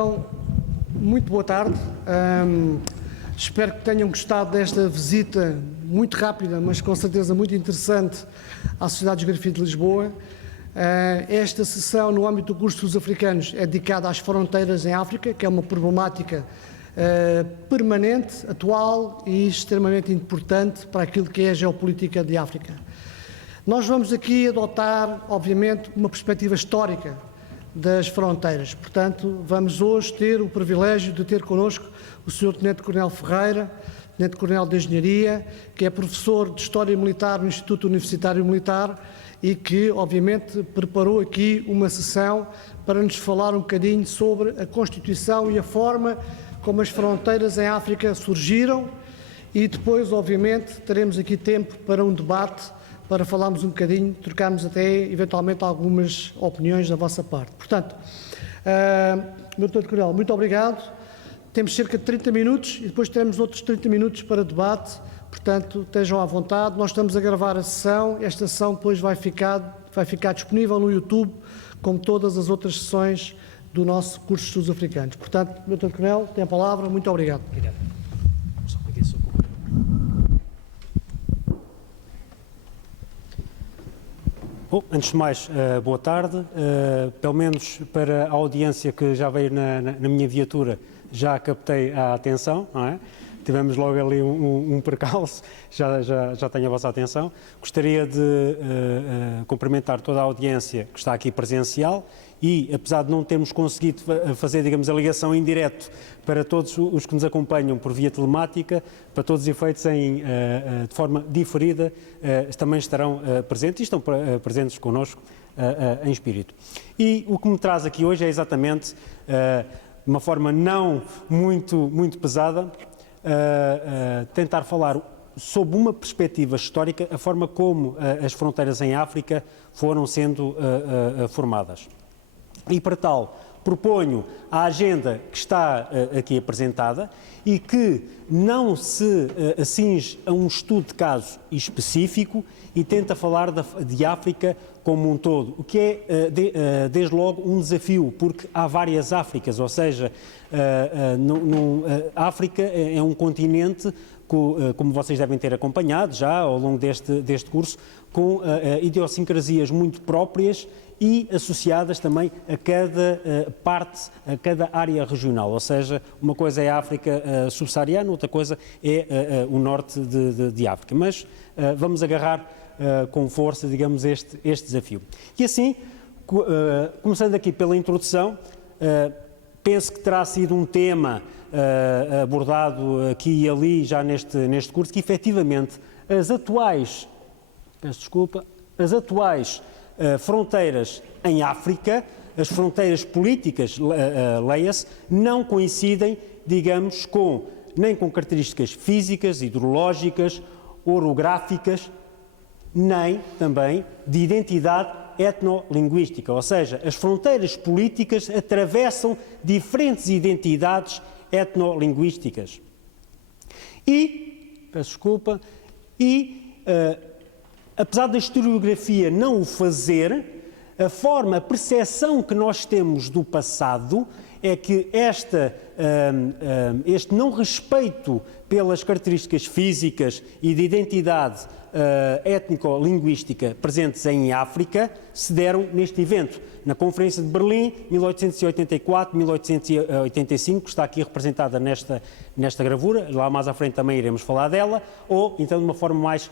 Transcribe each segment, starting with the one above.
Então, muito boa tarde. Espero que tenham gostado desta visita muito rápida, mas com certeza muito interessante à Sociedade de Geografia de Lisboa. Esta sessão, no âmbito do curso dos africanos, é dedicada às fronteiras em África, que é uma problemática permanente, atual e extremamente importante para aquilo que é a geopolítica de África. Nós vamos aqui adotar, obviamente, uma perspectiva histórica das fronteiras. Portanto, vamos hoje ter o privilégio de ter connosco o Sr. Tenente-Coronel Ferreira, Tenente-Coronel de Engenharia, que é professor de História Militar no Instituto Universitário Militar e que, obviamente, preparou aqui uma sessão para nos falar um bocadinho sobre a Constituição e a forma como as fronteiras em África surgiram e depois, obviamente, teremos aqui tempo para um debate para falarmos um bocadinho, trocarmos até, eventualmente, algumas opiniões da vossa parte. Portanto, meu Tenente-Coronel, muito obrigado. Temos cerca de 30 minutos e depois teremos outros 30 minutos para debate, portanto, estejam à vontade. Nós estamos a gravar a sessão, esta sessão depois vai ficar disponível no YouTube, como todas as outras sessões do nosso curso de estudos africanos. Portanto, meu Tenente-Coronel, tem a palavra, muito obrigado. Obrigado. Bom, antes de mais, boa tarde. Pelo menos para a audiência que já veio na minha viatura, já captei a atenção, não é? Tivemos logo ali um percalço, já tenho a vossa atenção. Gostaria de cumprimentar toda a audiência que está aqui presencial e, apesar de não termos conseguido fazer, digamos, a ligação em direto para todos os que nos acompanham por via telemática, para todos os efeitos de forma diferida, também estarão presentes e estão presentes connosco em espírito. E o que me traz aqui hoje é exatamente, de uma forma não muito pesada, tentar falar sob uma perspectiva histórica a forma como as fronteiras em África foram sendo formadas. E para tal, proponho a agenda que está aqui apresentada e que não se acinge a um estudo de caso específico e tenta falar de África como um todo, o que é, desde logo, um desafio, porque há várias Áfricas, ou seja, a África é um continente, como vocês devem ter acompanhado já ao longo deste curso, com idiosincrasias muito próprias e associadas também a cada parte, a cada área regional, ou seja, uma coisa é a África subsaariana, outra coisa é o norte de África. Mas vamos agarrar com força, digamos, este desafio. E assim, começando aqui pela introdução, penso que terá sido um tema abordado aqui e ali já neste curso, que efetivamente as atuais fronteiras em África, as fronteiras políticas, leia-se, não coincidem, digamos, nem com características físicas, hidrológicas, orográficas, nem também de identidade etnolinguística, ou seja, as fronteiras políticas atravessam diferentes identidades etnolinguísticas. Apesar da historiografia não o fazer, a percepção que nós temos do passado é que este não respeito pelas características físicas e de identidade étnico-linguística presentes em África se deram neste evento, na Conferência de Berlim, 1884-1885, que está aqui representada nesta gravura, lá mais à frente também iremos falar dela, ou então de uma forma mais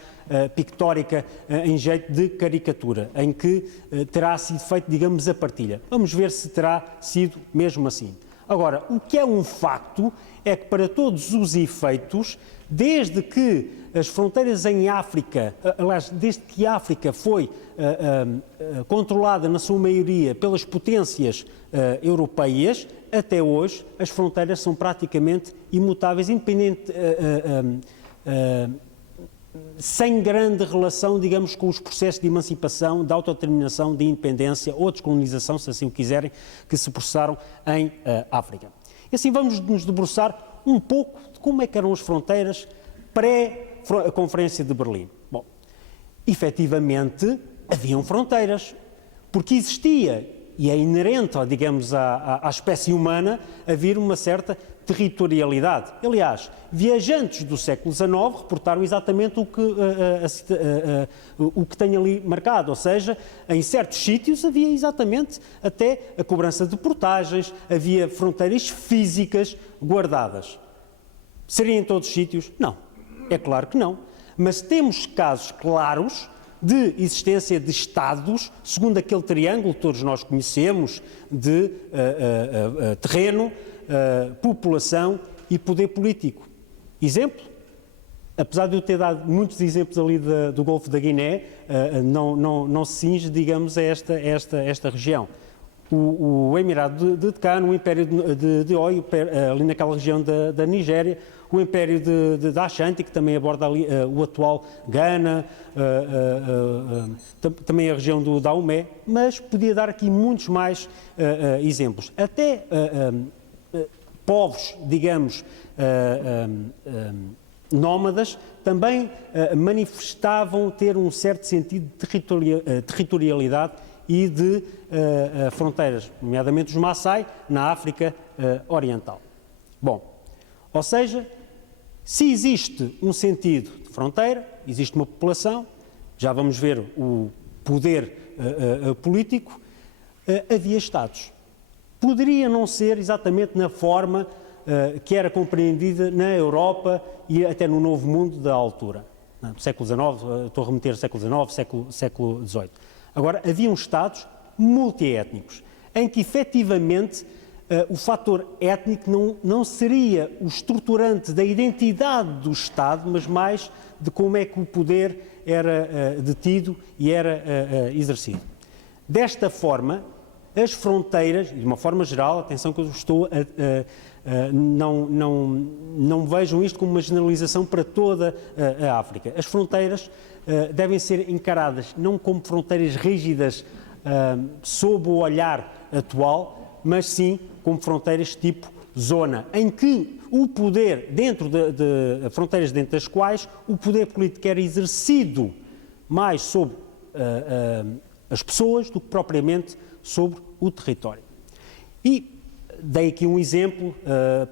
pictórica, em jeito de caricatura, em que terá sido feita, digamos, a partilha. Vamos ver se terá sido mesmo assim. Agora, o que é um facto é que, para todos os efeitos, desde que as fronteiras em África, aliás, desde que a África foi controlada na sua maioria pelas potências europeias, até hoje as fronteiras são praticamente imutáveis, sem grande relação, digamos, com os processos de emancipação, de autodeterminação, de independência ou descolonização, se assim o quiserem, que se processaram em África. E assim vamos nos debruçar um pouco de como é que eram as fronteiras pré-Conferência de Berlim. Bom, efetivamente haviam fronteiras, porque existia e é inerente, digamos, à espécie humana, haver uma certa territorialidade. Aliás, viajantes do século XIX reportaram exatamente o que tem ali marcado, ou seja, em certos sítios havia exatamente até a cobrança de portagens, havia fronteiras físicas guardadas. Seria em todos os sítios? Não, é claro que não. Mas temos casos claros de existência de Estados, segundo aquele triângulo que todos nós conhecemos, de terreno, população e poder político. Exemplo, apesar de eu ter dado muitos exemplos ali do Golfo da Guiné, não se cinge, digamos, a esta região. O Emirado de Cano, o Império de Oio, ali naquela região da Nigéria, o Império de Ashanti, que também aborda ali o atual Ghana, também a região do Dahomey, mas podia dar aqui muitos mais exemplos. Até povos, digamos, nómadas, também manifestavam ter um certo sentido de territorialidade e de fronteiras, nomeadamente os Maasai, na África Oriental. Bom, ou seja, se existe um sentido de fronteira, existe uma população, já vamos ver o poder político, havia Estados. Poderia não ser exatamente na forma que era compreendida na Europa e até no Novo Mundo da altura, do século XIX, estou a remeter ao século XIX, século XVIII. Agora, haviam Estados multiétnicos, em que efetivamente o fator étnico não seria o estruturante da identidade do Estado, mas mais de como é que o poder era detido e era exercido. Desta forma, as fronteiras, de uma forma geral, atenção que eu estou não vejam isto como uma generalização para toda a África. As fronteiras devem ser encaradas não como fronteiras rígidas sob o olhar atual, mas sim como fronteiras tipo zona, em que o poder, dentro de fronteiras dentro das quais o poder político era exercido mais sobre as pessoas do que propriamente sobre o território. E dei aqui um exemplo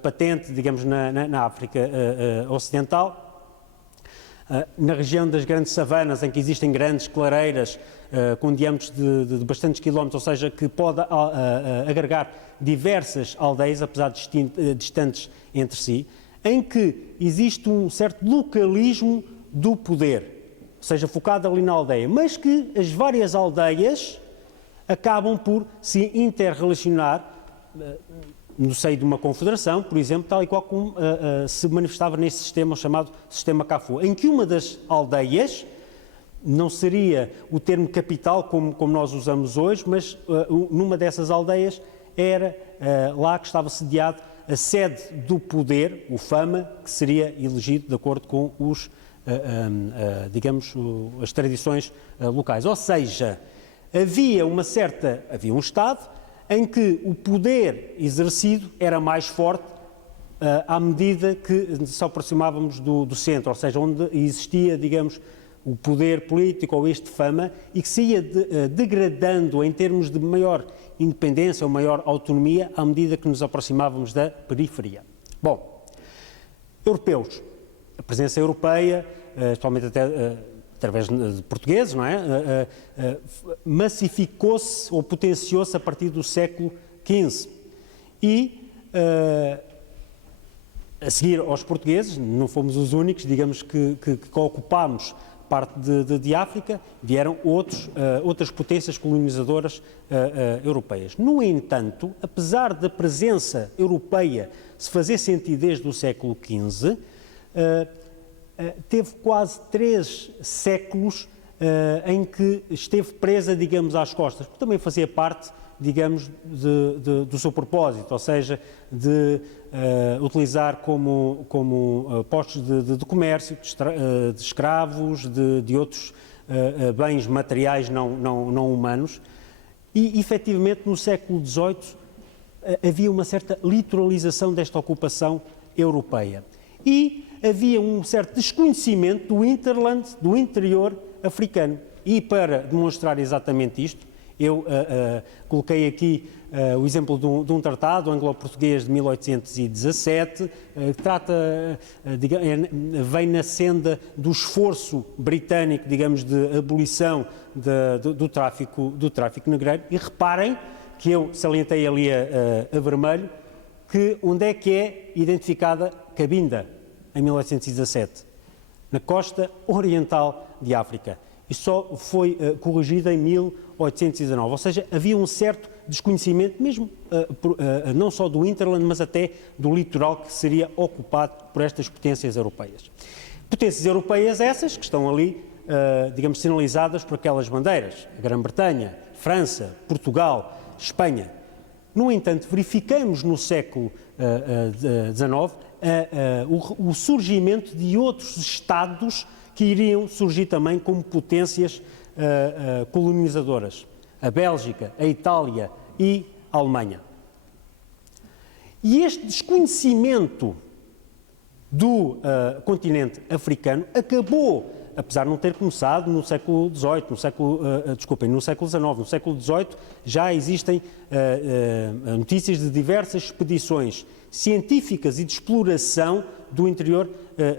patente, digamos, na África Ocidental, na região das grandes savanas, em que existem grandes clareiras com diâmetros de bastantes quilómetros, ou seja, que pode agregar diversas aldeias, apesar de distantes entre si, em que existe um certo localismo do poder, ou seja, focado ali na aldeia, mas que as várias aldeias acabam por se interrelacionar no seio de uma confederação, por exemplo, tal e qual como se manifestava nesse sistema chamado Sistema Kafue, em que uma das aldeias, não seria o termo capital como nós usamos hoje, mas numa dessas aldeias era lá que estava sediado a sede do poder, o Fama, que seria elegido de acordo com os, digamos, as tradições locais. Ou seja, havia um Estado em que o poder exercido era mais forte à medida que nos aproximávamos do centro, ou seja, onde existia, digamos, o poder político ou este Fama, e que se ia degradando em termos de maior independência ou maior autonomia à medida que nos aproximávamos da periferia. Bom, europeus, a presença europeia, especialmente até através de portugueses, não é? Massificou-se ou potenciou-se a partir do século XV. E, a seguir aos portugueses, não fomos os únicos, digamos, que ocupámos parte de África, vieram outras potências colonizadoras europeias. No entanto, apesar da presença europeia se fazer sentir desde o século XV, teve quase 3 séculos em que esteve presa, digamos, às costas, porque também fazia parte, digamos, do seu propósito, ou seja, de utilizar como postos de comércio, de escravos, de outros bens materiais não humanos. E, efetivamente, no século XVIII havia uma certa litoralização desta ocupação europeia. E havia um certo desconhecimento do hinterland, do interior africano. E para demonstrar exatamente isto, Eu coloquei aqui o exemplo de um tratado anglo-português de 1817, que vem na senda do esforço britânico, digamos, de abolição do tráfico negreiro. E reparem que eu salientei ali a vermelho, que onde é que é identificada Cabinda, em 1817? Na costa oriental de África. E só foi corrigida em 1819, ou seja, havia um certo desconhecimento, mesmo não só do hinterland, mas até do litoral que seria ocupado por estas potências europeias. Potências europeias essas que estão ali, digamos, sinalizadas por aquelas bandeiras, a Grã-Bretanha, França, Portugal, Espanha. No entanto, verificamos no século XIX o surgimento de outros Estados que iriam surgir também como potências colonizadoras. A Bélgica, a Itália e a Alemanha. E este desconhecimento do continente africano acabou, apesar de não ter começado no século XVIII, no século XIX. No século XVIII já existem notícias de diversas expedições científicas e de exploração do interior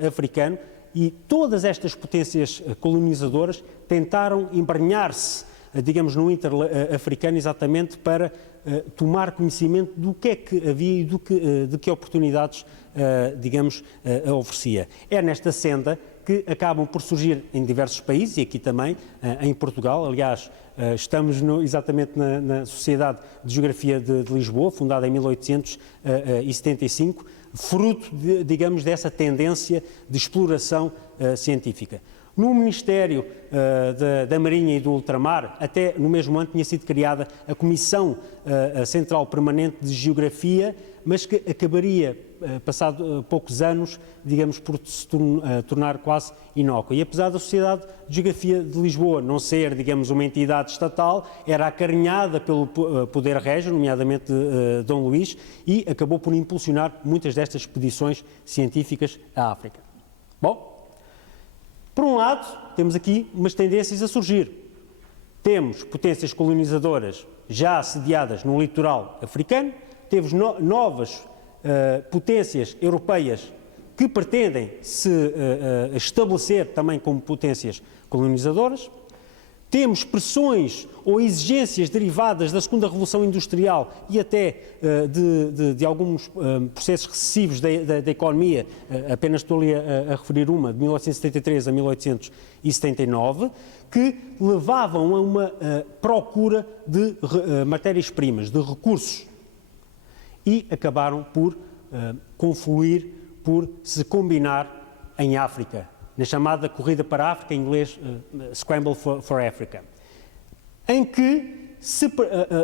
africano, e todas estas potências colonizadoras tentaram embrenhar-se, digamos, no inter-africano exatamente para tomar conhecimento do que é que havia e de que oportunidades, digamos, oferecia. É nesta senda que acabam por surgir em diversos países, e aqui também em Portugal. Aliás, estamos exatamente na Sociedade de Geografia de Lisboa, fundada em 1875, fruto, digamos, dessa tendência de exploração científica. No Ministério da Marinha e do Ultramar, até no mesmo ano tinha sido criada a Comissão Central Permanente de Geografia, mas que acabaria, passado poucos anos, digamos, por se tornar quase inócua. E apesar da Sociedade de Geografia de Lisboa não ser, digamos, uma entidade estatal, era acarinhada pelo poder régio, nomeadamente Dom Luís, e acabou por impulsionar muitas destas expedições científicas à África. Bom, por um lado, temos aqui umas tendências a surgir. Temos potências colonizadoras já assediadas no litoral africano, temos novas potências europeias que pretendem se estabelecer também como potências colonizadoras. Temos pressões ou exigências derivadas da segunda Revolução Industrial e até de alguns processos recessivos da economia, apenas estou ali a referir uma, de 1873 a 1879, que levavam a uma procura de matérias-primas, de recursos, e acabaram por confluir, por se combinar em África, na chamada Corrida para a África, em inglês Scramble for Africa, em que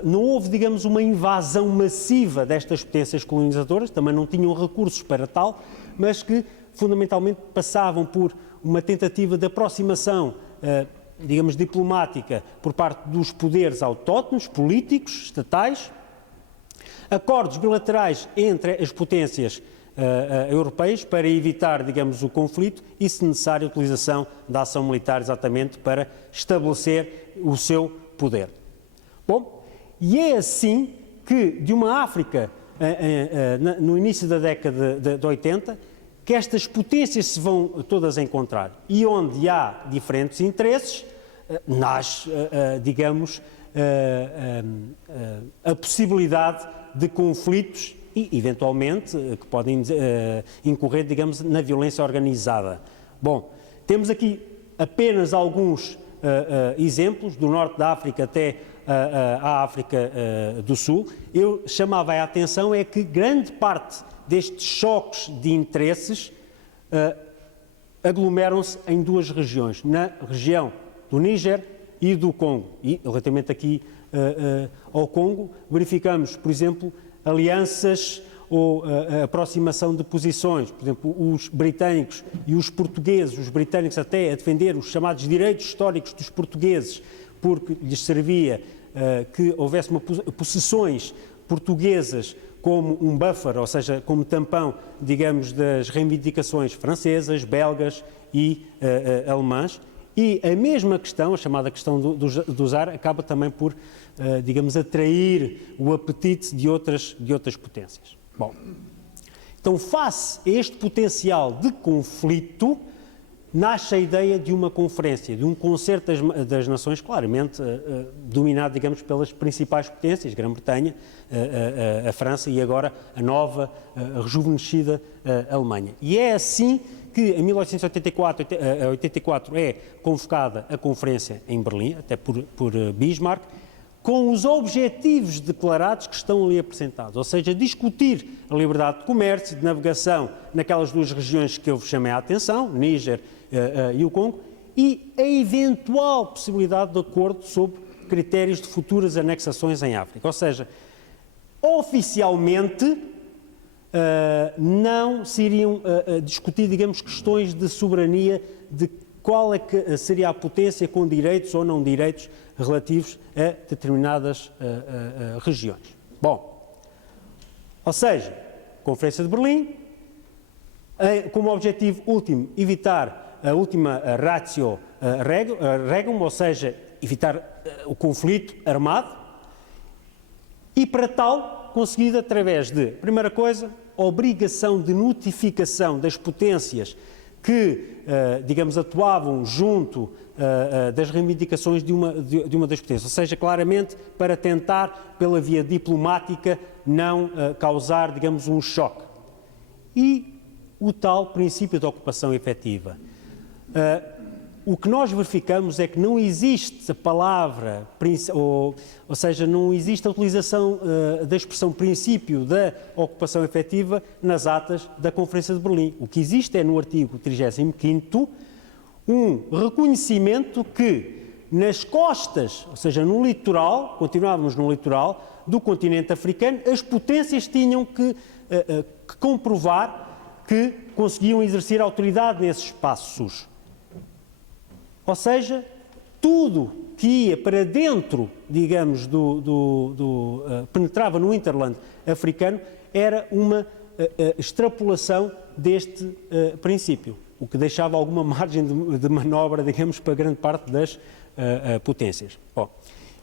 não houve, digamos, uma invasão massiva destas potências colonizadoras, também não tinham recursos para tal, mas que fundamentalmente passavam por uma tentativa de aproximação, digamos, diplomática por parte dos poderes autóctonos, políticos, estatais, acordos bilaterais entre as potências europeias para evitar, digamos, o conflito e, se necessário, a utilização da ação militar exatamente para estabelecer o seu poder. Bom, e é assim que de uma África no início da década de 80 que estas potências se vão todas encontrar, e onde há diferentes interesses nasce, digamos, a possibilidade de conflitos e, eventualmente, que podem incorrer, digamos, na violência organizada. Bom, temos aqui apenas alguns exemplos, do norte da África até à África do Sul. Eu chamava a atenção é que grande parte destes choques de interesses aglomeram-se em duas regiões, na região do Níger e do Congo. E, relativamente aqui ao Congo, verificamos, por exemplo, alianças ou aproximação de posições, por exemplo, os britânicos e os portugueses, os britânicos até a defender os chamados direitos históricos dos portugueses, porque lhes servia que houvesse possessões portuguesas como um buffer, ou seja, como tampão, digamos, das reivindicações francesas, belgas e alemãs. e a mesma questão, a chamada questão do ZAR, acaba também por, digamos, atrair o apetite de outras potências. Bom, então, face a este potencial de conflito, nasce a ideia de uma conferência, de um concerto das nações, claramente dominado, digamos, pelas principais potências, Grã-Bretanha, a França e agora a nova, rejuvenescida Alemanha. E é assim que em 1884 é convocada a conferência em Berlim, até por Bismarck, com os objetivos declarados que estão ali apresentados, ou seja, discutir a liberdade de comércio, de navegação naquelas duas regiões que eu vos chamei a atenção, Níger e o Congo, e a eventual possibilidade de acordo sobre critérios de futuras anexações em África. Ou seja, oficialmente não se iriam discutir, digamos, questões de soberania, de qual é que seria a potência com direitos ou não direitos relativos a determinadas regiões. Bom, ou seja, Conferência de Berlim, como objetivo último, evitar a última ratio regum, ou seja, evitar o conflito armado, e para tal conseguido através de, primeira coisa, obrigação de notificação das potências que, digamos, atuavam junto das reivindicações de uma das potências, ou seja, claramente para tentar, pela via diplomática, não causar, digamos, um choque. E o tal princípio da ocupação efetiva. O que nós verificamos é que não existe a palavra, ou seja, não existe a utilização da expressão princípio da ocupação efetiva nas atas da Conferência de Berlim. O que existe é no artigo 35º um reconhecimento que nas costas, ou seja, no litoral, continuávamos no litoral do continente africano, as potências tinham que comprovar que conseguiam exercer autoridade nesses espaços. Ou seja, tudo que ia para dentro, digamos, penetrava no hinterland africano, era uma extrapolação deste princípio, o que deixava alguma margem de manobra, digamos, para grande parte das potências. Bom,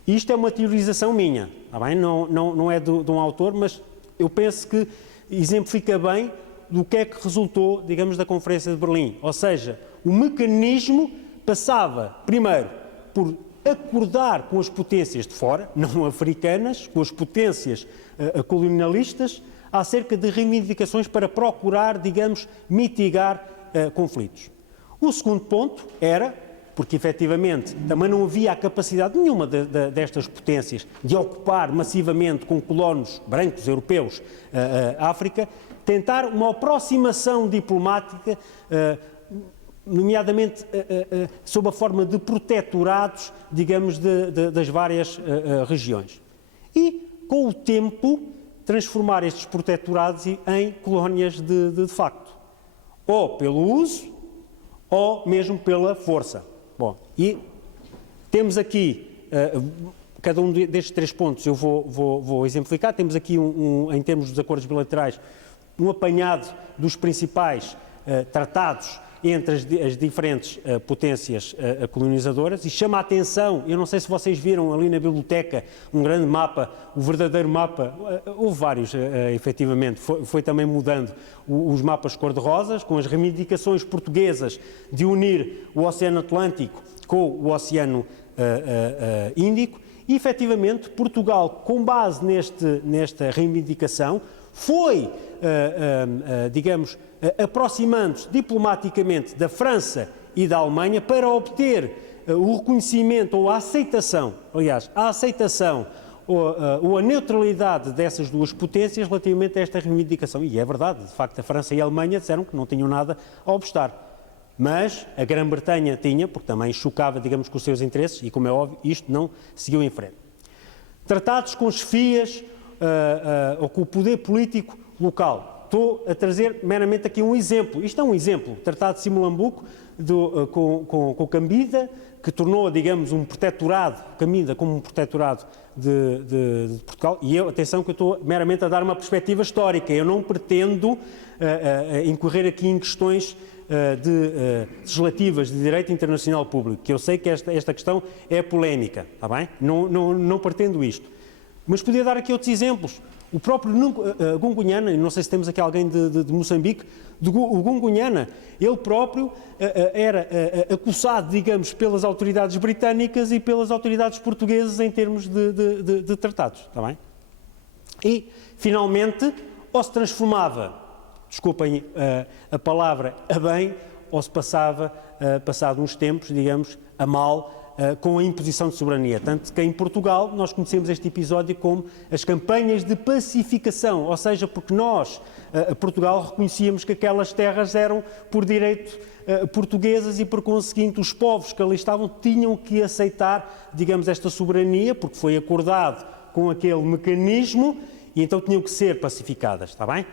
isto é uma teorização minha, tá bem? Não é de um autor, mas eu penso que exemplifica bem do que é que resultou, digamos, da Conferência de Berlim. Ou seja, o mecanismo passava, primeiro, por acordar com as potências de fora, não africanas, com as potências colonialistas, acerca de reivindicações para procurar, digamos, mitigar conflitos. O segundo ponto era, porque efetivamente também não havia a capacidade nenhuma destas potências de ocupar massivamente com colonos brancos europeus a África, tentar uma aproximação diplomática, nomeadamente sob a forma de protetorados, digamos, das várias regiões. E, com o tempo, transformar estes protetorados em colónias de facto, ou pelo uso, ou mesmo pela força. Bom, e temos aqui, cada um destes três pontos eu vou exemplificar, temos aqui, em termos dos acordos bilaterais, um apanhado dos principais tratados entre as diferentes potências colonizadoras, e chama a atenção, eu não sei se vocês viram ali na biblioteca, um grande mapa, o verdadeiro mapa, houve vários, efetivamente, foi também mudando os mapas cor-de-rosas, com as reivindicações portuguesas de unir o Oceano Atlântico com o Oceano Índico, e efetivamente Portugal, com base nesta reivindicação, foi, digamos, aproximando-se diplomaticamente da França e da Alemanha para obter o reconhecimento ou a aceitação, aliás, a aceitação ou a neutralidade dessas duas potências relativamente a esta reivindicação. E é verdade, de facto, a França e a Alemanha disseram que não tinham nada a obstar. Mas a Grã-Bretanha tinha, porque também chocava, digamos, com os seus interesses, e como é óbvio, isto não seguiu em frente. Tratados com chefias ou com o poder político local. estou a trazer meramente aqui um exemplo. Isto é um exemplo, o Tratado de Simulambuco com Cambida, que tornou, digamos, um protetorado, Cambida como um protetorado de Portugal, e eu, atenção que eu estou meramente a dar uma perspectiva histórica, eu não pretendo incorrer aqui em questões legislativas de direito internacional público, que eu sei que esta questão é polémica, está bem? Não pretendo isto. Mas podia dar aqui outros exemplos. O próprio Gungunhana, não sei se temos aqui alguém de Moçambique, o Gungunhana, ele próprio era acusado, digamos, pelas autoridades britânicas e pelas autoridades portuguesas em termos de tratados, está bem? E, finalmente, ou se transformava, desculpem a palavra, a bem, ou se passava, passado uns tempos, digamos, a mal, com a imposição de soberania. Tanto que em Portugal nós conhecemos este episódio como as campanhas de pacificação, ou seja, porque nós, Portugal, reconhecíamos que aquelas terras eram por direito portuguesas e, por conseguinte, os povos que ali estavam tinham que aceitar, digamos, esta soberania, porque foi acordado com aquele mecanismo e então tinham que ser pacificadas, está bem?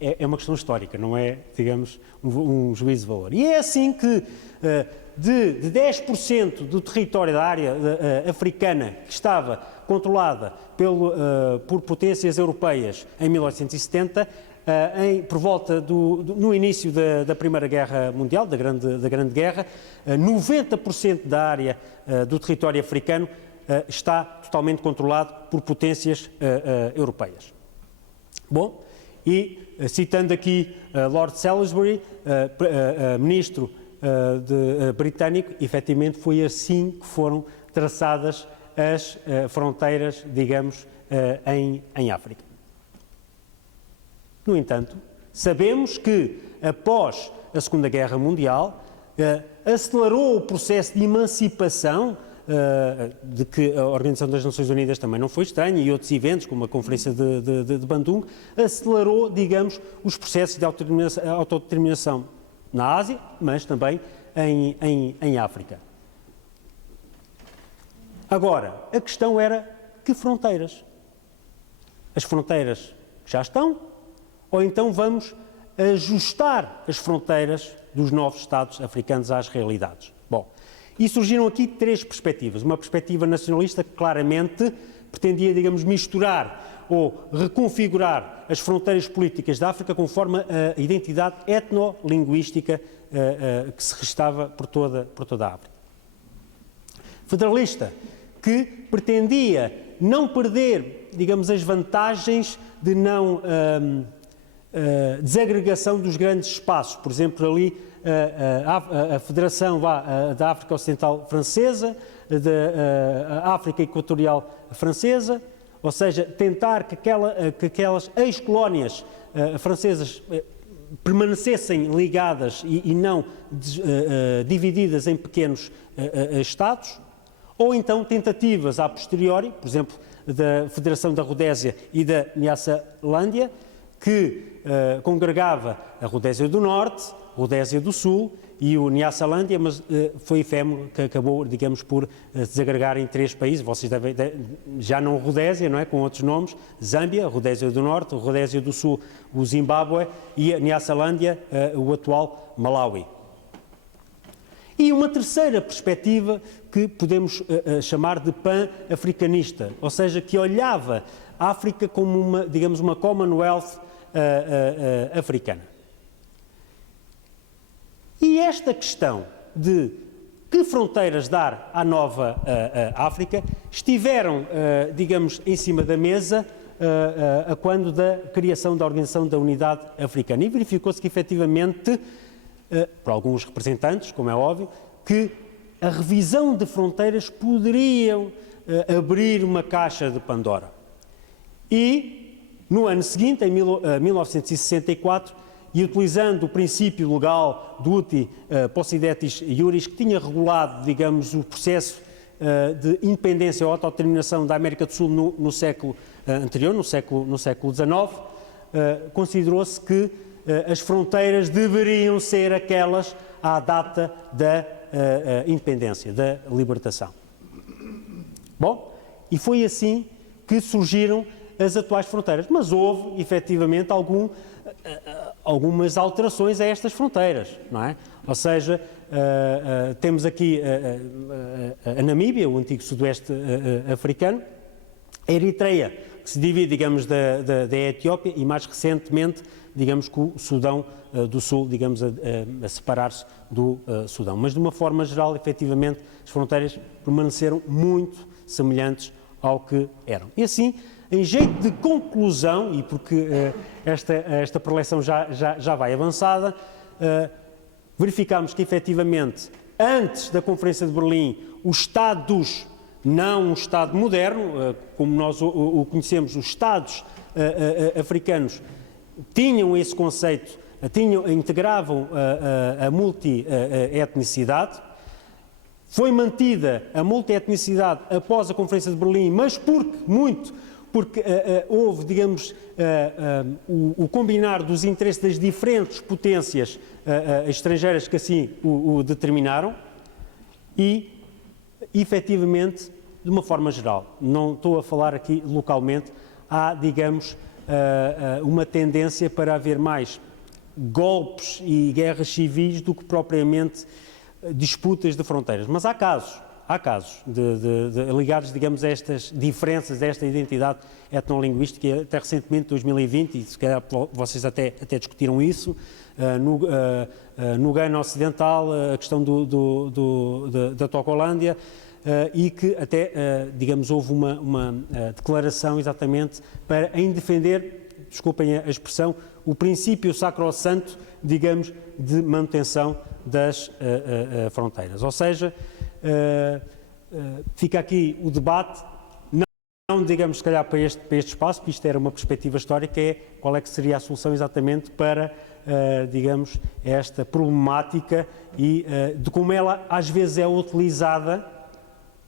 É uma questão histórica, não é, digamos, um juízo de valor. E é assim que de 10% do território da área africana que estava controlada por potências europeias em 1870, por volta no início da Primeira Guerra Mundial, da Grande Guerra, 90% da área do território africano está totalmente controlado por potências europeias. Bom, e citando aqui Lord Salisbury, ministro britânico, efetivamente foi assim que foram traçadas as fronteiras, digamos, em África. No entanto, sabemos que após a Segunda Guerra Mundial acelerou o processo de emancipação, de que a Organização das Nações Unidas também não foi estranha, e outros eventos, como a Conferência de Bandung, acelerou, digamos, os processos de autodeterminação na Ásia, mas também em África. Agora, a questão era que fronteiras? As fronteiras que já estão, ou então vamos ajustar as fronteiras dos novos Estados africanos às realidades? Bom, e surgiram aqui três perspectivas. Uma perspectiva nacionalista que claramente pretendia, digamos, misturar ou reconfigurar as fronteiras políticas da África conforme a identidade etnolinguística que se restava por toda a África. Federalista, que pretendia não perder, digamos, as vantagens de não desagregação dos grandes espaços. Por exemplo, ali a Federação da África Ocidental Francesa, da África Equatorial Francesa, ou seja, tentar que aquelas ex-colónias francesas permanecessem ligadas e não divididas em pequenos estados, ou então tentativas a posteriori, por exemplo, da Federação da Rodésia e da Nyasalandia, que congregava a Rodésia do Norte, a Rodésia do Sul e o Nyasalandia, mas foi efêmero que acabou, digamos, por desagregar em três países. Vocês já não Rodésia, não é? Com outros nomes: Zâmbia, a Rodésia do Norte, a Rodésia do Sul, o Zimbábue, e a Nyasalandia, o atual Malawi. E uma terceira perspectiva que podemos chamar de pan-africanista, ou seja, que olhava a África como uma Commonwealth africana. E esta questão de que fronteiras dar à nova África estiveram, digamos, em cima da mesa a quando da criação da Organização da Unidade Africana. E verificou-se que, efetivamente, por alguns representantes, como é óbvio, que a revisão de fronteiras poderiam abrir uma caixa de Pandora. E, no ano seguinte, em 1964, e utilizando o princípio legal do uti possidetis iuris, que tinha regulado, digamos, o processo de independência ou autodeterminação da América do Sul no século anterior, no século XIX, considerou-se que as fronteiras deveriam ser aquelas à data da independência, da libertação. Bom, e foi assim que surgiram as atuais fronteiras. Mas houve, efetivamente, algumas alterações a estas fronteiras, não é? Ou seja, temos aqui a Namíbia, o antigo sudoeste africano, a Eritreia, que se divide, digamos, da Etiópia, e mais recentemente, digamos, que o Sudão do Sul, digamos, a separar-se do Sudão. Mas, de uma forma geral, efetivamente, as fronteiras permaneceram muito semelhantes ao que eram. E assim, em jeito de conclusão, e porque esta preleção já vai avançada, verificámos que, efetivamente, antes da Conferência de Berlim, os Estados, não um Estado moderno, como nós o conhecemos, os Estados africanos tinham esse conceito, integravam a multi-etnicidade. Foi mantida a multi-etnicidade após a Conferência de Berlim, mas porque houve, digamos, o combinar dos interesses das diferentes potências estrangeiras que assim o determinaram e, efetivamente, de uma forma geral, não estou a falar aqui localmente, há, digamos, uma tendência para haver mais golpes e guerras civis do que propriamente disputas de fronteiras. Mas há casos ligados, digamos, a estas diferenças, a esta identidade etnolinguística, e até recentemente, 2020, e se calhar vocês até discutiram isso, no Guiana Ocidental, a questão da Tocolândia, e que até, digamos, houve uma declaração exatamente em defender, desculpem a expressão, o princípio sacrossanto, digamos, de manutenção das fronteiras. Ou seja, fica aqui o debate, não digamos, se calhar, para este espaço, porque isto era uma perspectiva histórica, qual é que seria a solução exatamente para, digamos, esta problemática e de como ela às vezes é utilizada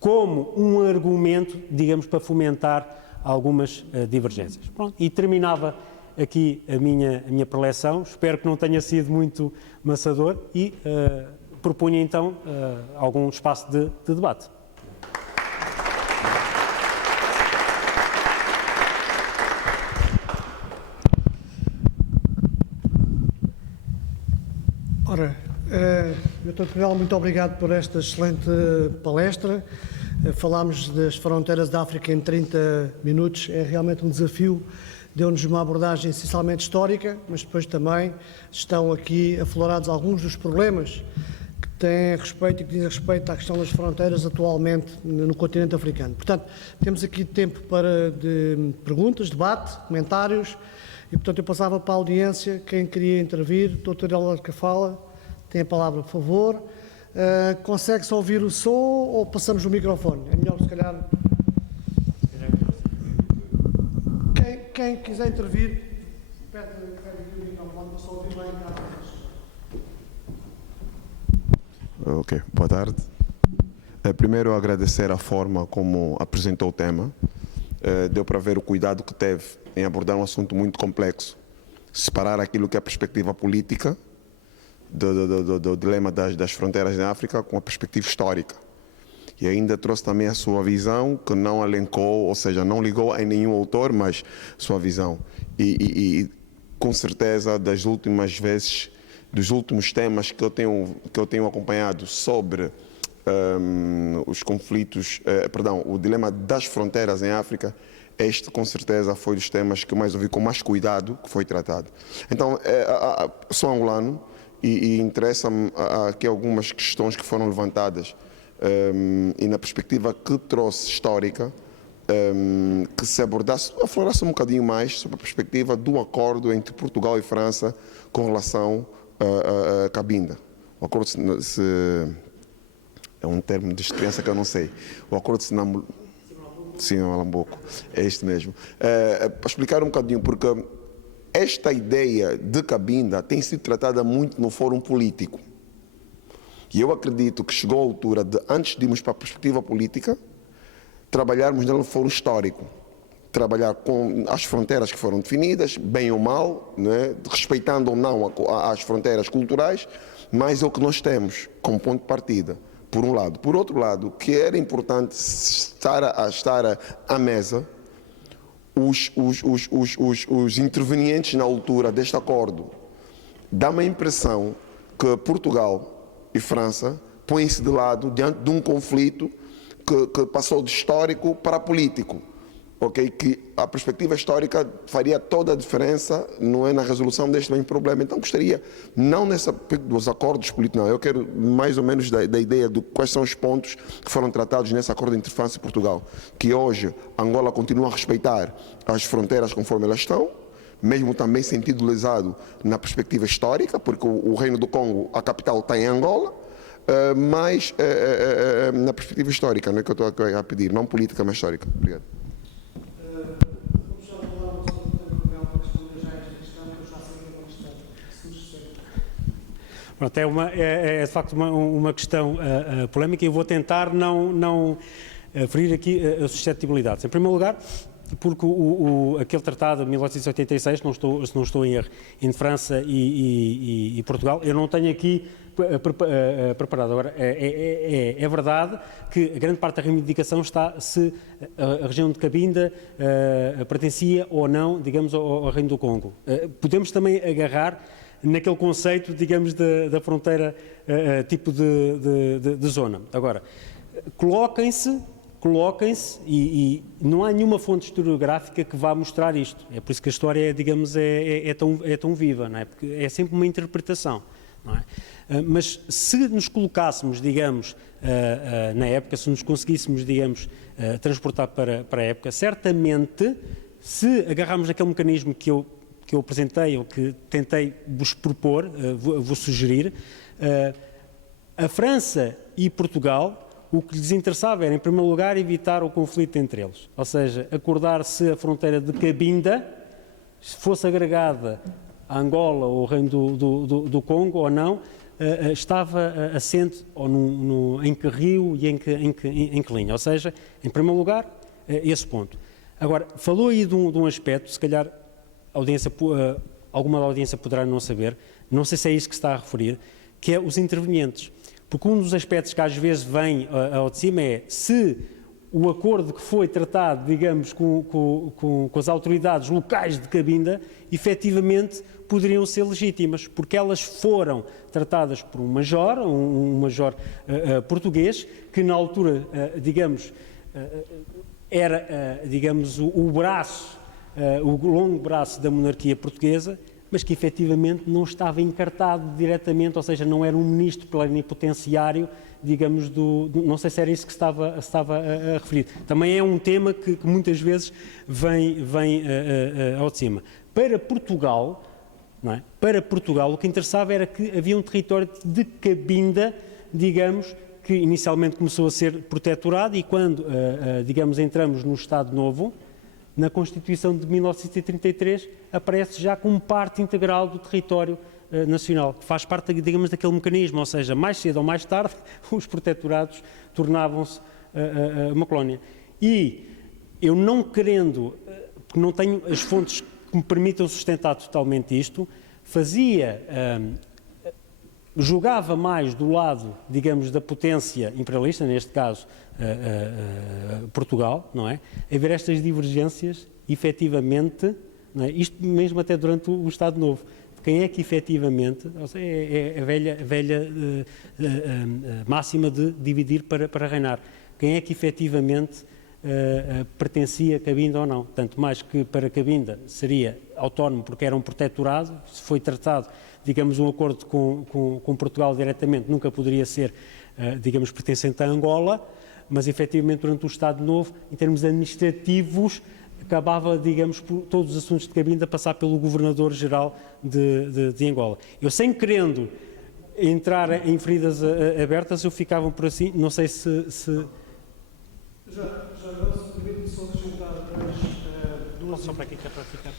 como um argumento, digamos, para fomentar algumas divergências. Pronto, e terminava aqui a minha preleção, espero que não tenha sido muito maçador e propunha então algum espaço de debate. Ora, Dr. Pedro, muito obrigado por esta excelente palestra. Falámos das fronteiras da África em 30 minutos, é realmente um desafio. Deu-nos uma abordagem essencialmente histórica, mas depois também estão aqui aflorados alguns dos problemas que têm respeito e que dizem respeito à questão das fronteiras atualmente no continente africano. Portanto, temos aqui tempo de perguntas, debate, comentários, e portanto eu passava para a audiência, quem queria intervir, Dr. Helder Cafala, tem a palavra, por favor. Consegue-se ouvir o som ou passamos o microfone? É melhor, se calhar... Quem quiser intervir, pede o microfone para só ouvir bem a voz. Ok, boa tarde. Primeiro, agradecer a forma como apresentou o tema. Deu para ver o cuidado que teve em abordar um assunto muito complexo. Separar aquilo que é a perspectiva política do dilema das fronteiras da África com a perspectiva histórica. E ainda trouxe também a sua visão, que não alencou, ou seja, não ligou em nenhum autor, mas sua visão. E com certeza, das últimas vezes, dos últimos temas que eu tenho acompanhado sobre os conflitos, o dilema das fronteiras em África, este com certeza foi dos temas que eu mais ouvi com mais cuidado que foi tratado. Então, sou angolano e interessa-me aqui algumas questões que foram levantadas e na perspectiva que trouxe histórica, que se aflorasse um bocadinho mais sobre a perspectiva do acordo entre Portugal e França com relação a Cabinda. O acordo é um termo de experiência que eu não sei. O acordo de Sinambuco, é este mesmo. Para explicar um bocadinho, porque esta ideia de Cabinda tem sido tratada muito no fórum político. E eu acredito que chegou a altura de, antes de irmos para a perspectiva política, trabalharmos no fórum histórico. Trabalhar com as fronteiras que foram definidas, bem ou mal, né, respeitando ou não as fronteiras culturais, mas é o que nós temos como ponto de partida, por um lado. Por outro lado, que era importante estar à mesa os intervenientes na altura deste acordo dá-me a impressão que Portugal e França põem-se de lado diante de um conflito que passou de histórico para político. Okay? Que a perspectiva histórica faria toda a diferença, não é, na resolução deste mesmo problema. Então gostaria, não nesse aspecto dos acordos políticos, não, eu quero mais ou menos da ideia de quais são os pontos que foram tratados nesse acordo entre França e Portugal, que hoje Angola continua a respeitar as fronteiras conforme elas estão, mesmo também sentido lesado na perspectiva histórica, porque o Reino do Congo, a capital está em Angola, mas na perspectiva histórica, não é que eu estou a pedir, não política, mas histórica. Obrigado. Pronto, é de facto uma questão polémica e eu vou tentar não ferir aqui as suscetibilidades. Em primeiro lugar, porque aquele tratado de 1886, se não estou em erro, entre França e Portugal, eu não tenho aqui preparado. Agora, é verdade que a grande parte da reivindicação está se a região de Cabinda pertencia ou não, digamos, ao Reino do Congo. Podemos também agarrar naquele conceito, digamos, da fronteira tipo de zona. Agora, coloquem-se e não há nenhuma fonte historiográfica que vá mostrar isto. É por isso que a história, digamos, é tão viva, não é? Porque é sempre uma interpretação, não é? Mas se nos colocássemos, digamos, na época, se nos conseguíssemos, digamos, transportar para a época, certamente, se agarrarmos naquele mecanismo que eu apresentei ou que tentei vos propor, vou sugerir, a França e Portugal, o que lhes interessava era, em primeiro lugar, evitar o conflito entre eles. Ou seja, acordar se a fronteira de Cabinda fosse agregada a Angola ou ao Reino do Congo ou não, estava assente ou em que rio e em que linha. Ou seja, em primeiro lugar, esse ponto. Agora, falou aí de um aspecto, se calhar alguma da audiência poderá não saber, não sei se é isso que está a referir, que é os intervenientes. Porque um dos aspectos que às vezes vem ao de cima é se o acordo que foi tratado, digamos, com as autoridades locais de Cabinda, efetivamente poderiam ser legítimas, porque elas foram tratadas por um major português, que na altura, digamos, era, digamos, o longo braço da monarquia portuguesa, mas que efetivamente não estava encartado diretamente, ou seja, não era um ministro plenipotenciário, digamos, não sei se era isso que estava a referir. Também é um tema que muitas vezes vem ao de cima. Para Portugal, não é? Para Portugal, o que interessava era que havia um território de Cabinda, digamos, que inicialmente começou a ser protetorado e quando, digamos, entramos no Estado Novo, na Constituição de 1933, aparece já como parte integral do território nacional, que faz parte, digamos, daquele mecanismo, ou seja, mais cedo ou mais tarde, os protetorados tornavam-se uma colónia. E eu não querendo, porque não tenho as fontes que me permitam sustentar totalmente isto, jogava mais do lado, digamos, da potência imperialista, neste caso Portugal, não é? A ver estas divergências, efetivamente, não é? Isto mesmo até durante o Estado Novo. Quem é que efetivamente, é a velha máxima de dividir para reinar, quem é que efetivamente pertencia a Cabinda ou não? Tanto mais que para Cabinda seria autónomo porque era um protetorado, se foi tratado, digamos, um acordo com Portugal diretamente, nunca poderia ser, digamos, pertencente a Angola, mas efetivamente durante o Estado Novo, em termos administrativos, acabava, digamos, por todos os assuntos de Cabinda passar pelo Governador-Geral de Angola. Eu, sem querendo entrar em feridas abertas, eu ficava por assim, não sei se... Já agora, se me permitem só acrescentar duas... Só para aqui, que é para ficar.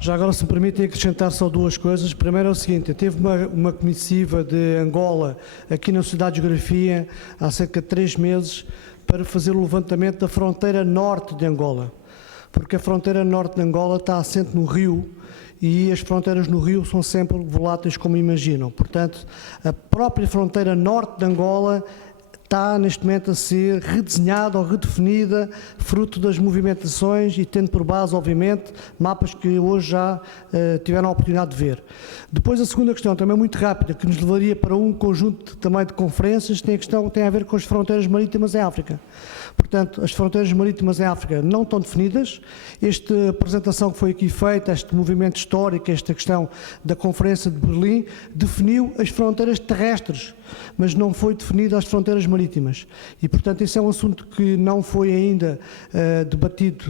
Já agora, se me permitem acrescentar só duas coisas. Primeiro é o seguinte, teve uma comitiva de Angola aqui na Sociedade de Geografia há cerca de 3 meses para fazer o levantamento da fronteira norte de Angola. Porque a fronteira norte de Angola está assente no rio e as fronteiras no rio são sempre voláteis, como imaginam. Portanto, a própria fronteira norte de Angola está neste momento a ser redesenhada ou redefinida, fruto das movimentações e tendo por base, obviamente, mapas que hoje já tiveram a oportunidade de ver. Depois, a segunda questão, também muito rápida, que nos levaria para um conjunto também de conferências, tem a ver com as fronteiras marítimas em África. Portanto, as fronteiras marítimas em África não estão definidas. Esta apresentação que foi aqui feita, este movimento histórico, esta questão da Conferência de Berlim, definiu as fronteiras terrestres, mas não foi definida as fronteiras marítimas. E, portanto, esse é um assunto que não foi ainda debatido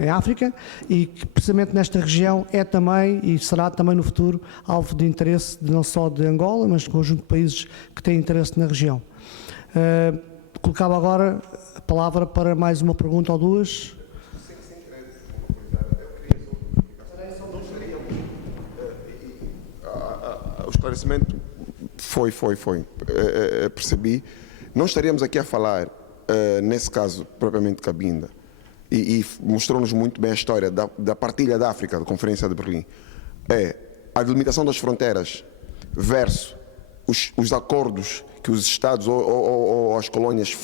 em África e que, precisamente nesta região, é também e será também no futuro alvo de interesse não só de Angola, mas do conjunto de países que têm interesse na região. Colocava agora a palavra para mais uma pergunta ou duas. O esclarecimento foi. Percebi. Não estaríamos aqui a falar, nesse caso, propriamente Cabinda, e mostrou-nos muito bem a história da partilha da África, da Conferência de Berlim. É a delimitação das fronteiras versus os acordos que os Estados ou as colônias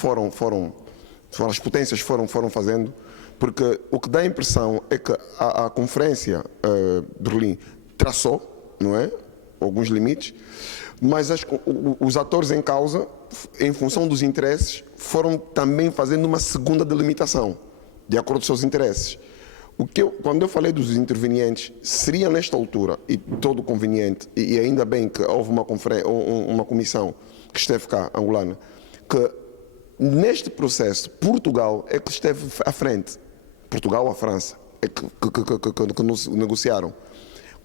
as potências foram fazendo, porque o que dá a impressão é que a Conferência de Berlim traçou, não é, alguns limites, mas os atores em causa, em função dos interesses, foram também fazendo uma segunda delimitação, de acordo com os seus interesses. Quando eu falei dos intervenientes, seria nesta altura, e todo conveniente, e ainda bem que houve uma comissão que esteve cá, angolana, que neste processo, Portugal é que esteve à frente. Portugal ou a França é que negociaram.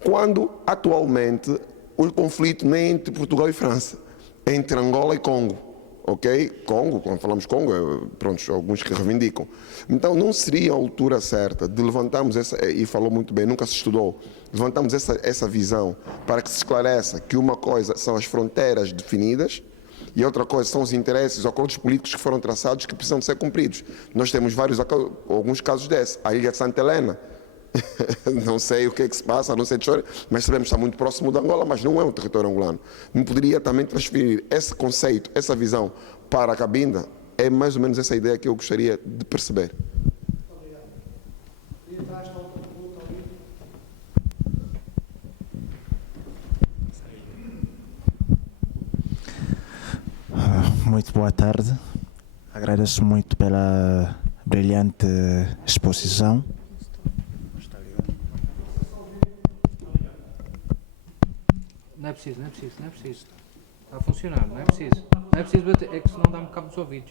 Quando, atualmente, o conflito nem é entre Portugal e França, é entre Angola e Congo. Ok? Congo, quando falamos Congo, pronto, alguns que reivindicam. Então, não seria a altura certa de levantarmos e falou muito bem, nunca se estudou, levantarmos essa visão para que se esclareça que uma coisa são as fronteiras definidas e outra coisa são os interesses, os acordos políticos que foram traçados que precisam de ser cumpridos. Nós temos alguns casos desses. A ilha de Santa Helena, não sei o que é que se passa, não sei de história, mas sabemos que está muito próximo de Angola, mas não é um território angolano. Não poderia também transferir esse conceito, essa visão para a Cabinda? É mais ou menos essa ideia que eu gostaria de perceber. Muito boa tarde. Agradeço muito pela brilhante exposição. Não é preciso. Está a funcionar, não é preciso. Não é preciso bater, é que senão dá-me cabo dos ouvidos.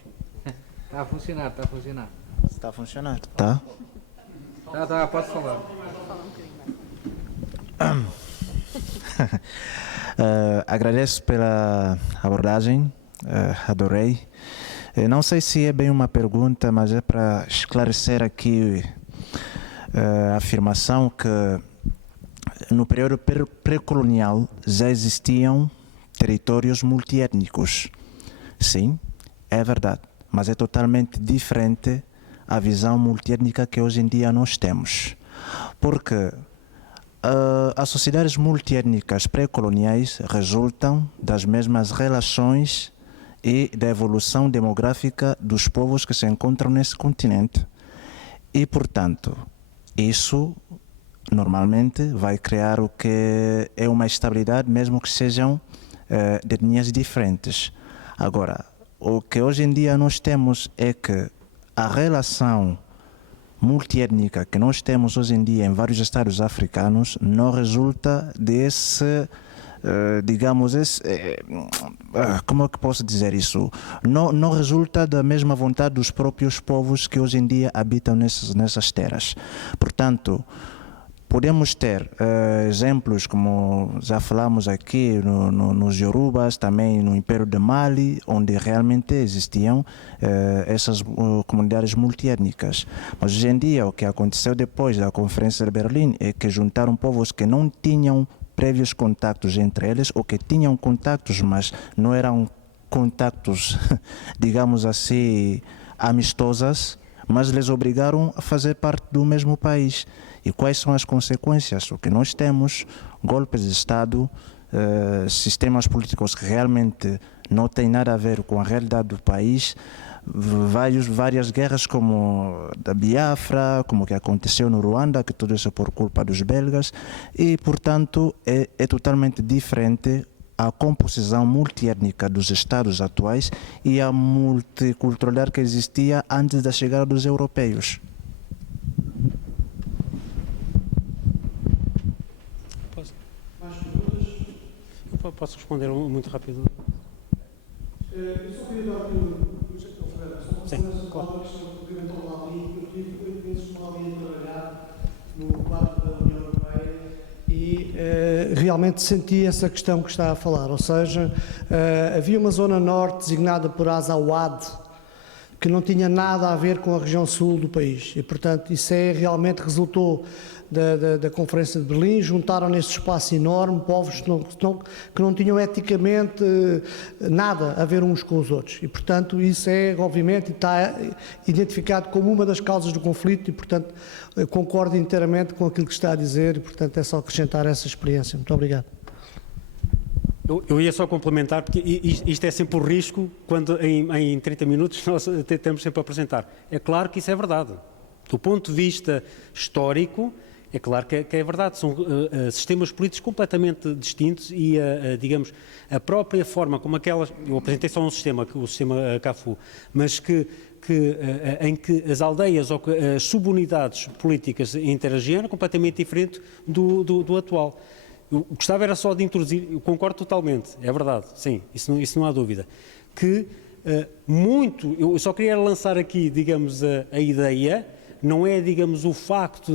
Está a funcionar. Está a funcionar, tá? Tá, pode falar. Agradeço pela abordagem, adorei. Não sei se é bem uma pergunta, mas é para esclarecer aqui a afirmação que no período pré-colonial já existiam territórios multiétnicos. Sim, é verdade, mas é totalmente diferente a visão multiétnica que hoje em dia nós temos. Porque as sociedades multiétnicas pré-coloniais resultam das mesmas relações e da evolução demográfica dos povos que se encontram nesse continente. E, portanto, isso normalmente vai criar o que é uma estabilidade, mesmo que sejam de etnias diferentes. Agora, o que hoje em dia nós temos é que a relação multiétnica que nós temos hoje em dia em vários estados africanos não resulta desse, como é que posso dizer isso? Não resulta da mesma vontade dos próprios povos que hoje em dia habitam nessas terras. Portanto, podemos ter exemplos, como já falamos aqui, nos Yorubas, também no Império de Mali, onde realmente existiam essas comunidades multiétnicas. Mas hoje em dia, o que aconteceu depois da Conferência de Berlim é que juntaram povos que não tinham prévios contactos entre eles, ou que tinham contactos, mas não eram contactos, digamos assim, amistosas, mas les obrigaram a fazer parte do mesmo país. E quais são as consequências? O que nós temos, golpes de Estado, sistemas políticos que realmente não tem nada a ver com a realidade do país. Várias guerras como da Biafra, como o que aconteceu no Ruanda, que tudo isso é por culpa dos belgas, e portanto é totalmente diferente a composição multiétnica dos Estados atuais e a multicultural que existia antes da chegada dos europeus. Posso responder muito rápido? Eu só queria dar aqui sim, claro. Eu tive 8 meses com a Aldi a trabalhar no quadro da União Europeia e realmente senti essa questão que está a falar, ou seja, havia uma zona norte designada por Azawad que não tinha nada a ver com a região sul do país e, portanto, isso realmente resultou da Conferência de Berlim. Juntaram nesse espaço enorme povos que não tinham eticamente nada a ver uns com os outros e, portanto, isso obviamente está identificado como uma das causas do conflito e, portanto, concordo inteiramente com aquilo que está a dizer e, portanto, é só acrescentar essa experiência. Muito obrigado. Eu ia só complementar, porque isto é sempre o risco quando em 30 minutos nós tentamos sempre apresentar. É claro que isso é verdade. Do ponto de vista histórico, é claro que é verdade. São sistemas políticos completamente distintos e, digamos, a própria forma como aquelas... Eu apresentei só um sistema, o sistema CAFU, mas em que as aldeias ou as subunidades políticas interagiam era completamente diferente do atual. Eu gostava era só de introduzir, eu concordo totalmente, é verdade, sim, isso não há dúvida, que eu só queria lançar aqui, digamos, a ideia, não é, digamos, o facto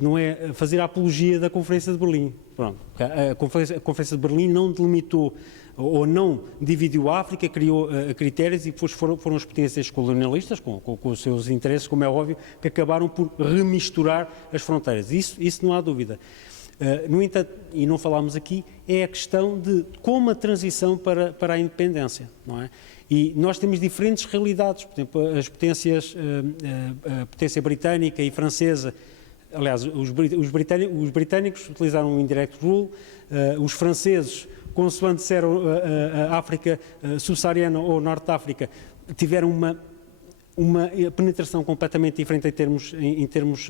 não é fazer a apologia da Conferência de Berlim. Pronto, a Conferência de Berlim não delimitou ou não dividiu a África, criou critérios e depois foram as potências colonialistas, com os seus interesses, como é óbvio, que acabaram por remisturar as fronteiras, isso não há dúvida. No entanto, e não falámos aqui, é a questão de como a transição para a independência, não é? E nós temos diferentes realidades, por exemplo, as potências, a potência britânica e francesa, aliás, os britânicos utilizaram o indirect rule, os franceses, consoante disseram a África subsaariana ou Norte de África, tiveram uma penetração completamente diferente em termos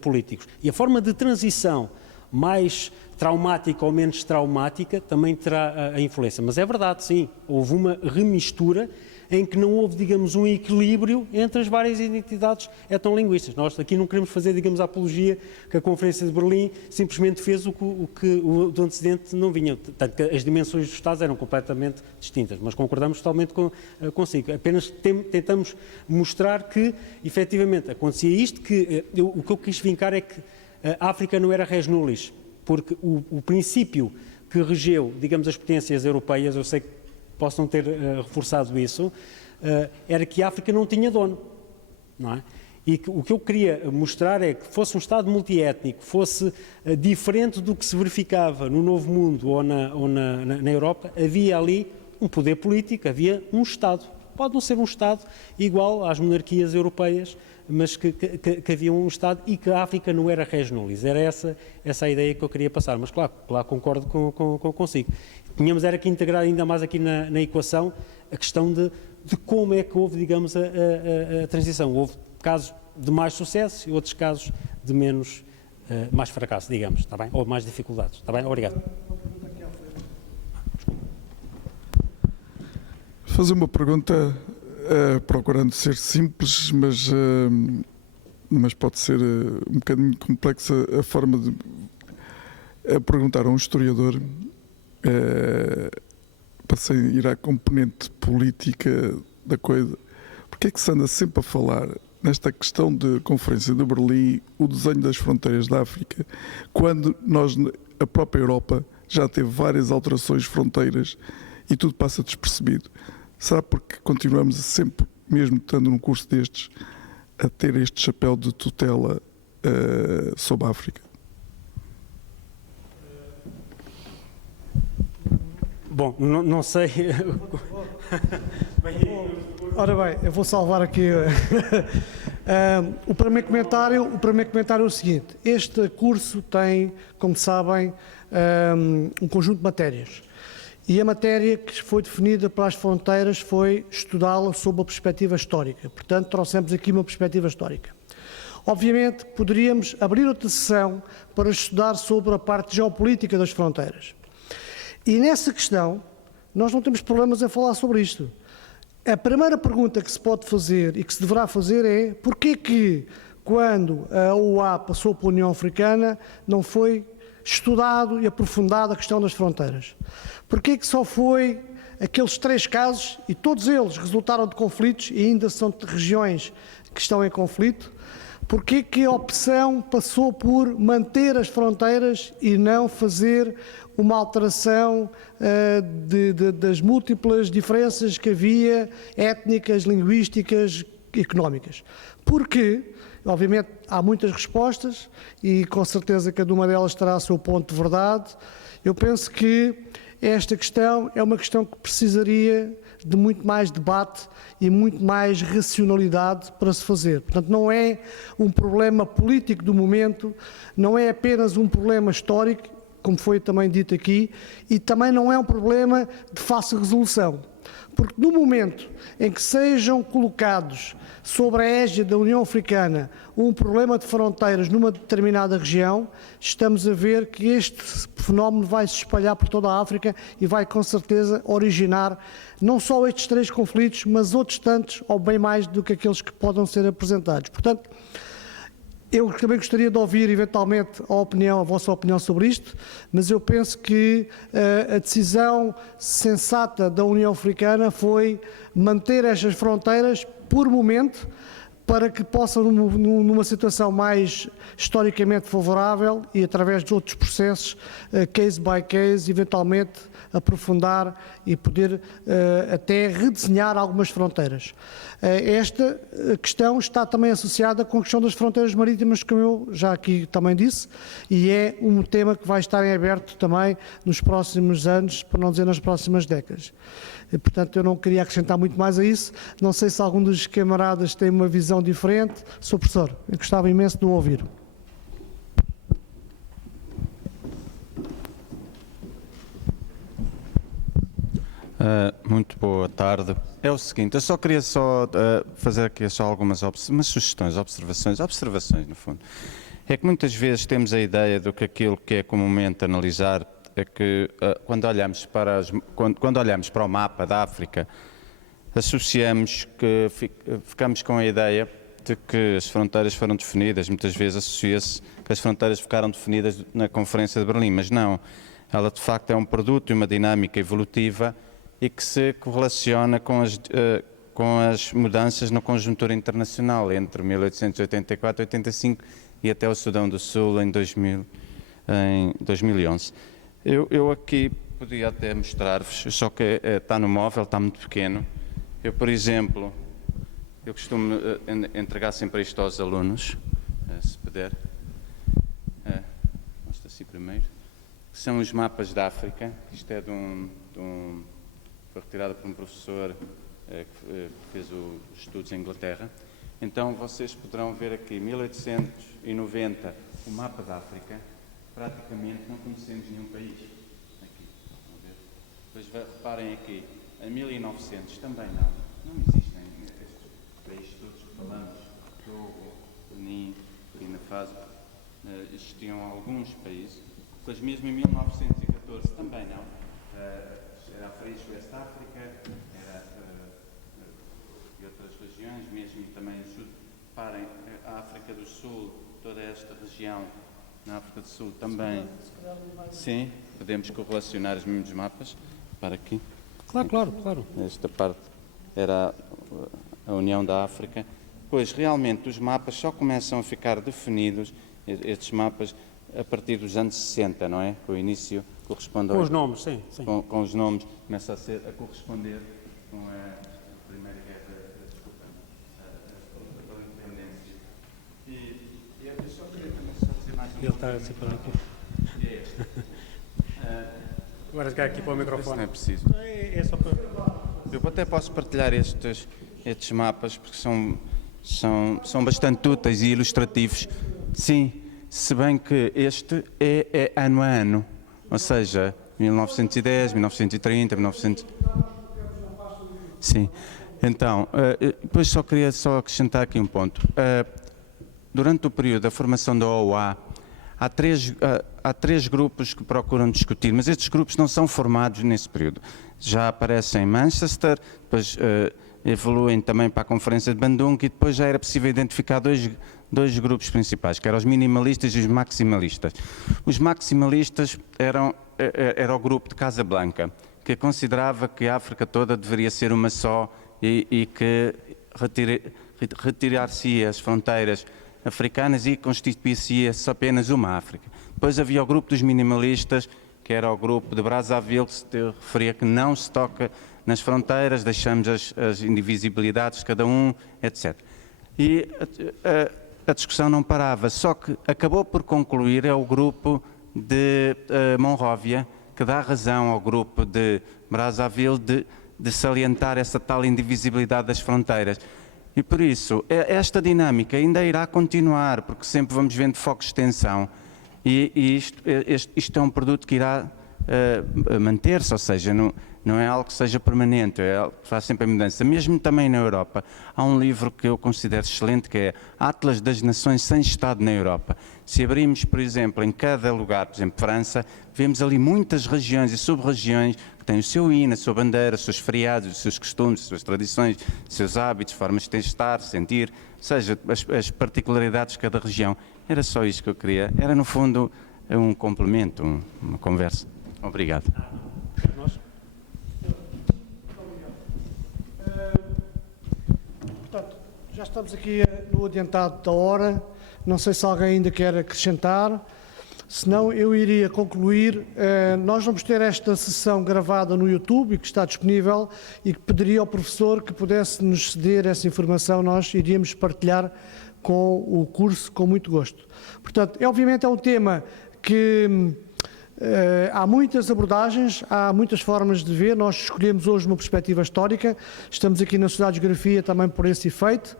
políticos. E a forma de transição mais traumática ou menos traumática também terá a influência. Mas é verdade, sim, houve uma remistura em que não houve, digamos, um equilíbrio entre as várias identidades etnolinguísticas. Nós aqui não queremos fazer, digamos, a apologia que a Conferência de Berlim simplesmente fez o que do antecedente não vinha. Tanto que as dimensões dos Estados eram completamente distintas, mas concordamos totalmente consigo. Apenas tentamos mostrar que, efetivamente, acontecia isto, o que eu quis vincar é que a África não era res nullis, porque o princípio que regeu, digamos, as potências europeias, eu sei que posso não ter reforçado isso, era que a África não tinha dono, não é? E o que eu queria mostrar é que fosse um Estado multiétnico, fosse diferente do que se verificava no Novo Mundo ou na Europa, havia ali um poder político, havia um Estado. Pode não ser um Estado igual às monarquias europeias, mas que havia um Estado e que a África não era res nullis. Era essa a ideia que eu queria passar, mas claro concordo consigo. Tínhamos era que integrar ainda mais aqui na equação a questão de como é que houve, digamos, a transição. Houve casos de mais sucesso e outros casos de mais fracasso, digamos, está bem? Ou mais dificuldades, está bem? Obrigado. Fazer uma pergunta, procurando ser simples, mas pode ser um bocadinho complexa a forma de perguntar a um historiador, para ir à componente política da coisa. Porque é que se anda sempre a falar nesta questão de Conferência de Berlim, o desenho das fronteiras da África, quando a própria Europa já teve várias alterações de fronteiras e tudo passa despercebido? Será porque continuamos sempre, mesmo estando num curso destes, a ter este chapéu de tutela sobre a África? Bom, não sei. Ora bem, eu vou salvar aqui. O primeiro comentário é o seguinte: este curso tem, como sabem, um conjunto de matérias. E a matéria que foi definida para as fronteiras foi estudá-la sob a perspectiva histórica. Portanto, trouxemos aqui uma perspectiva histórica. Obviamente, poderíamos abrir outra sessão para estudar sobre a parte geopolítica das fronteiras. E nessa questão, nós não temos problemas em falar sobre isto. A primeira pergunta que se pode fazer e que se deverá fazer é porquê que, quando a OUA passou pela União Africana, não foi estudado e aprofundado a questão das fronteiras? Porquê que só foi aqueles 3 casos, e todos eles resultaram de conflitos e ainda são de regiões que estão em conflito? Porquê que a opção passou por manter as fronteiras e não fazer uma alteração das múltiplas diferenças que havia, étnicas, linguísticas, económicas? Porque, obviamente, há muitas respostas e com certeza cada uma delas terá o seu ponto de verdade. Eu penso que esta questão é uma questão que precisaria de muito mais debate e muito mais racionalidade para se fazer. Portanto, não é um problema político do momento, não é apenas um problema histórico, como foi também dito aqui, e também não é um problema de fácil resolução. Porque no momento em que sejam colocados sobre a égide da União Africana um problema de fronteiras numa determinada região, estamos a ver que este fenómeno vai se espalhar por toda a África e vai com certeza originar não só estes 3 conflitos, mas outros tantos, ou bem mais do que aqueles que podem ser apresentados. Portanto, eu também gostaria de ouvir, eventualmente, a vossa opinião sobre isto, mas eu penso que a decisão sensata da União Africana foi manter estas fronteiras por momento, para que possam, numa situação mais historicamente favorável e através de outros processos, case by case, eventualmente aprofundar e poder até redesenhar algumas fronteiras. Esta questão está também associada com a questão das fronteiras marítimas, como eu já aqui também disse, e é um tema que vai estar em aberto também nos próximos anos, para não dizer nas próximas décadas. E, portanto, eu não queria acrescentar muito mais a isso. Não sei se algum dos camaradas tem uma visão diferente. Sr. Professor, eu gostava imenso de o ouvir. Muito boa tarde. É o seguinte, eu só queria fazer aqui algumas sugestões, observações no fundo. É que muitas vezes temos a ideia do que aquilo que é comumente analisar é que quando olhamos para o mapa da África, associamos que ficamos com a ideia de que as fronteiras foram definidas, muitas vezes associa-se que as fronteiras ficaram definidas na Conferência de Berlim, mas não. Ela de facto é um produto e uma dinâmica evolutiva e que se correlaciona com as mudanças na conjuntura internacional entre 1884 e 85 e até o Sudão do Sul em 2011. Eu aqui podia até mostrar-vos, só que está no móvel, está muito pequeno. Eu, por exemplo, eu costumo entregar sempre isto aos alunos, se puder. Mostra assim primeiro. Que são os mapas da África. Isto é foi retirado por um professor que fez os estudos em Inglaterra. Então, vocês poderão ver aqui, 1890, o mapa da África. Praticamente não conhecemos nenhum país. Aqui, vamos ver. Depois reparem aqui, em 1900 também não existem estes países todos que falamos, Togo, Benin, Burkina Faso, existiam alguns países, depois mesmo em 1914 também não, era a Freixo West África, era e outras regiões, mesmo também no sul, reparem, a África do Sul, toda esta região, na África do Sul também. Sim, podemos correlacionar os mesmos mapas. Para aqui. Claro. Esta parte era a União da África. Pois, realmente, os mapas só começam a ficar definidos, estes mapas, a partir dos anos 60, não é? Com o início corresponde Com os nomes, sim. Com os nomes, começa a corresponder com a Primeira Guerra, a independência. E eu só queria também dizer mais Ele está a separar aqui. Agora chegar aqui para o microfone. Não é preciso. É só para... Eu até posso partilhar estes mapas porque são bastante úteis e ilustrativos. Sim, se bem que este é ano a ano. Ou seja, 1910, 1930, 1900... Sim. Então, depois só queria acrescentar aqui um ponto. Durante o período da formação da OUA, há três grupos que procuram discutir, mas estes grupos não são formados nesse período. Já aparecem em Manchester, depois evoluem também para a Conferência de Bandung e depois já era possível identificar dois grupos principais, que eram os minimalistas e os maximalistas. Os maximalistas era o grupo de Casablanca, que considerava que a África toda deveria ser uma só e que retirar-se as fronteiras africanas e constituir-se apenas uma África. Depois havia o grupo dos minimalistas, que era o grupo de Brazzaville, que se referia que não se toca nas fronteiras, deixamos as indivisibilidades de cada um, etc. E a discussão não parava, só que acabou por concluir é o grupo de Monróvia, que dá razão ao grupo de Brazzaville de salientar essa tal indivisibilidade das fronteiras. E por isso, esta dinâmica ainda irá continuar, porque sempre vamos vendo focos de tensão, e isto é um produto que irá manter-se, ou seja, não é algo que seja permanente, é algo que faz sempre a mudança. Mesmo também na Europa, há um livro que eu considero excelente, que é Atlas das Nações sem Estado na Europa. Se abrirmos, por exemplo, em cada lugar, por exemplo, França, vemos ali muitas regiões e sub-regiões que têm o seu hino, a sua bandeira, os seus feriados, os seus costumes, as suas tradições, os seus hábitos, formas de estar, sentir, ou seja, as particularidades de cada região. Era só isto que eu queria. Era, no fundo, um complemento, uma conversa. Obrigado. Portanto, já estamos aqui no adiantado da hora. Não sei se alguém ainda quer acrescentar. Senão eu iria concluir. Nós vamos ter esta sessão gravada no YouTube, que está disponível, e que pediria ao professor que pudesse nos ceder essa informação. Nós iríamos partilhar com o curso com muito gosto. Portanto, obviamente é um tema que há muitas abordagens, há muitas formas de ver. Nós escolhemos hoje uma perspectiva histórica. Estamos aqui na Sociedade de Geografia também por esse efeito.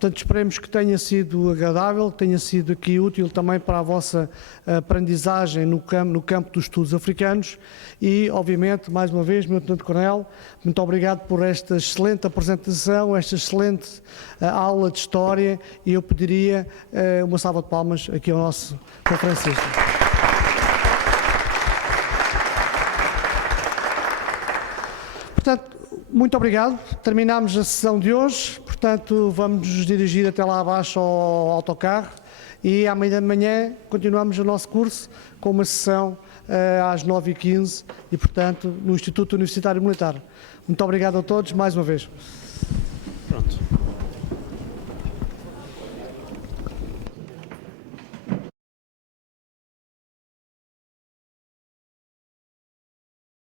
Portanto, esperemos que tenha sido agradável, que tenha sido aqui útil também para a vossa aprendizagem no campo dos estudos africanos e, obviamente, mais uma vez, meu Tenente Coronel, muito obrigado por esta excelente apresentação, esta excelente aula de História, e eu pediria uma salva de palmas aqui ao nosso conferencista. Portanto, muito obrigado. Terminamos a sessão de hoje. Portanto, vamos nos dirigir até lá abaixo ao autocarro e amanhã de manhã continuamos o nosso curso com uma sessão às 9h15 e, portanto, no Instituto Universitário Militar. Muito obrigado a todos mais uma vez. Pronto.